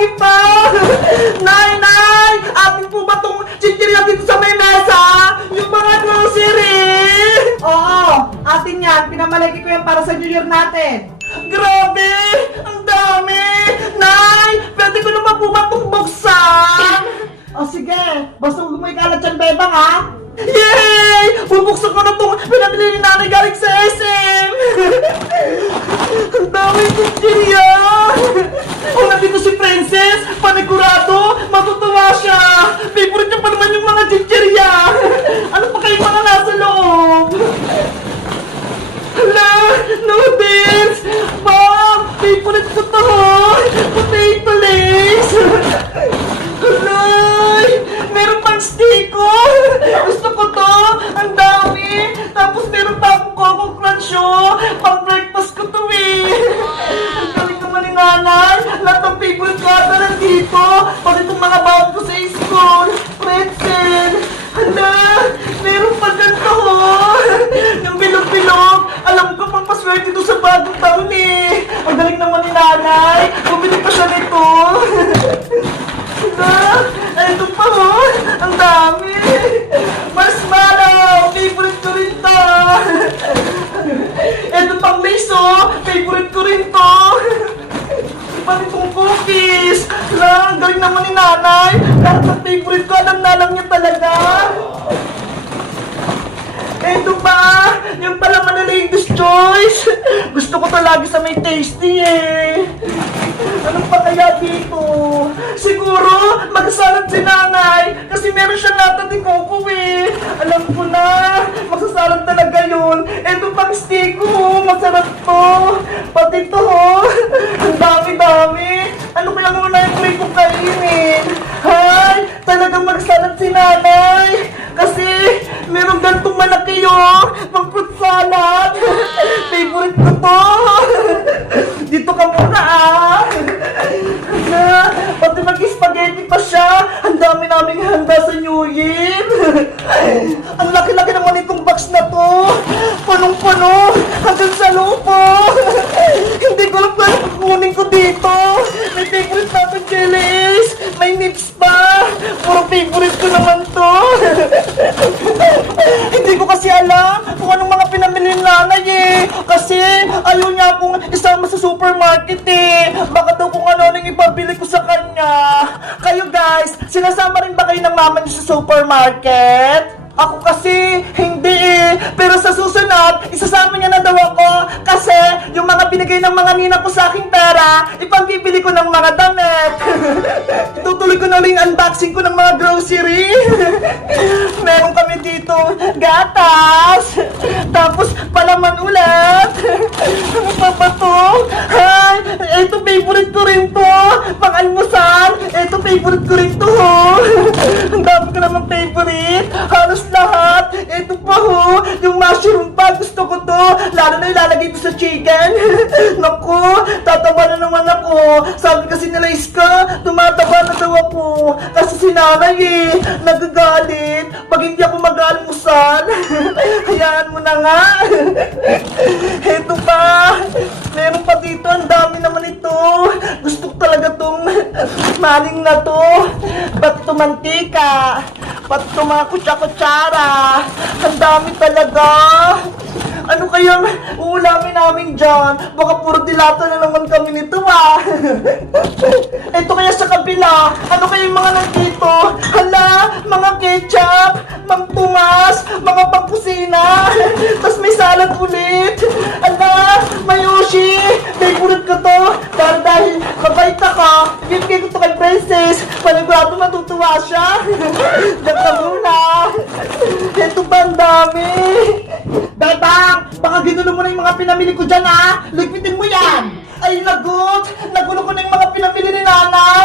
lagi pa! Nay, nay! Atin po ba tong chichirya dito sa may mesa? Yung mga grocery! Oo, atin yan. Pinamalagi ko yan para sa New Year natin. Grabe! Ang dami! Nay! Pwede ko naman po ba itong buksan? O sige, basta huwag mo ikalat yan, bebang ha? Yay! Bubuksan ko na itong pinabili ni nanay galing sa SM! Ang dami kong chirya! Oh, nandito si Princess! Panigurado! Matutuwa siya! Favorite niya pa naman yung mga chichirya! Ano pa kayo mga nasa loob? Hala! Noodles! Mom! Favorite ko to! Potato lace! Hala! Meron pang stiko! Gusto ko to! Ang dami! Tapos meron pa akong Coco Crunch oh! Pang breakfast ko to eh! Ang galing naman ni nanay! Lahat ng favorite ko ata nandito! Pati itong mga bawang ko sa school! Pretzel! Hala! Meron pa ganito oh! Yung bilog-bilog! Alam ko pang paswerte to sa bagong taon eh! Ang galing naman ni nanay! Bumili pa siya nito! Hala! Ay, ito pa oh! Ang dami! Marshmallow! Favorite naman ni nanay! Lahat ng favorite ko, alam na lang niya talaga! Ito ba? Yung pala man na ladies choice! Gusto ko to lagi sa may tasty eh! Ano pa kaya dito? Siguro, magsasalad si nanay kasi meron siya nata ni Coco eh. Alam ko na, magsasalad talaga yun. Ito pang steak ko, masarap to. Pati to, oh. ang dami-dami. Ano kaya muna yung play ko kainin? Hay, talagang magsasalad si nanay. Kasi, meron gantong malaki yun, pang fruit salad. Favorite ko to. Dito ka muna ah. Na, pati mag-spaghetti pa siya. Ang dami naming handa sa New Year. Ang laki-laki naman itong box na to. Punong-puno. Hanggang sa lupo. Hindi ko alam kung ano kukunin ko dito. May favorite natin jellies. May nips pa. Puro favorite ko naman to. Hindi ko kasi alam kung anong mga pinamili ni nanay eh. Kasi ayaw niya akong isama sa supermarket eh. Baka daw kung ano nang ipabili ko sa kanya. Kayo guys, sinasama rin ba kayo ng mama niyo sa supermarket? Ako kasi, hindi eh. Pero sa susunod, isasama niya na daw ako. Kasi, yung mga binigay ng mga nina ko sa aking pera, ipangbibili ko ng mga damit. Yung unboxing ko ng mga grocery. Meron kami dito gatas. Tapos, palaman ulit. Ano pa ba to? Hay, ito favorite ko rin to. Pang almusal. Ito favorite ko rin to. ho. Ang dami ko namang favorite. Halos lahat. Ito pa ho. Yung mushroom pa. Gusto ko to. Lalo na ilalagay ko sa chicken. Naku, tataba na naman ako. Sabi kasi nila Iska, ako. Kasi si nanay eh, nagagalit. Pag hindi ako mag-almusal. Hayaan mo na nga. Ito pa. Meron pa dito. Ang dami naman ito. Gusto ko talaga tong maling na to. Ba't ito mantika? Ba't ito mga kutsa-kutsara? Ang dami talaga. Ano kayang uulamin namin dyan? Baka puro dilata na naman kami nito ah. Ito kaya sa kabila, ano kaya yung mga nandito? Hala, mga ketchup, mang tumas, mga pangkusina, tapos may salad ulit. Hala, mayoshi, favorite ko to. Dahil dahil mabait ako, bibigay ko to kay Princess. Panigurado matutuwa siya. Ka muna. Ito ba ang dami? Bebang, baka ginulo mo na yung mga pinamili ko dyan ha. Ligpitin mo yan. Ay, lagot! Nagulo ko na yung mga pinamili ni nanay!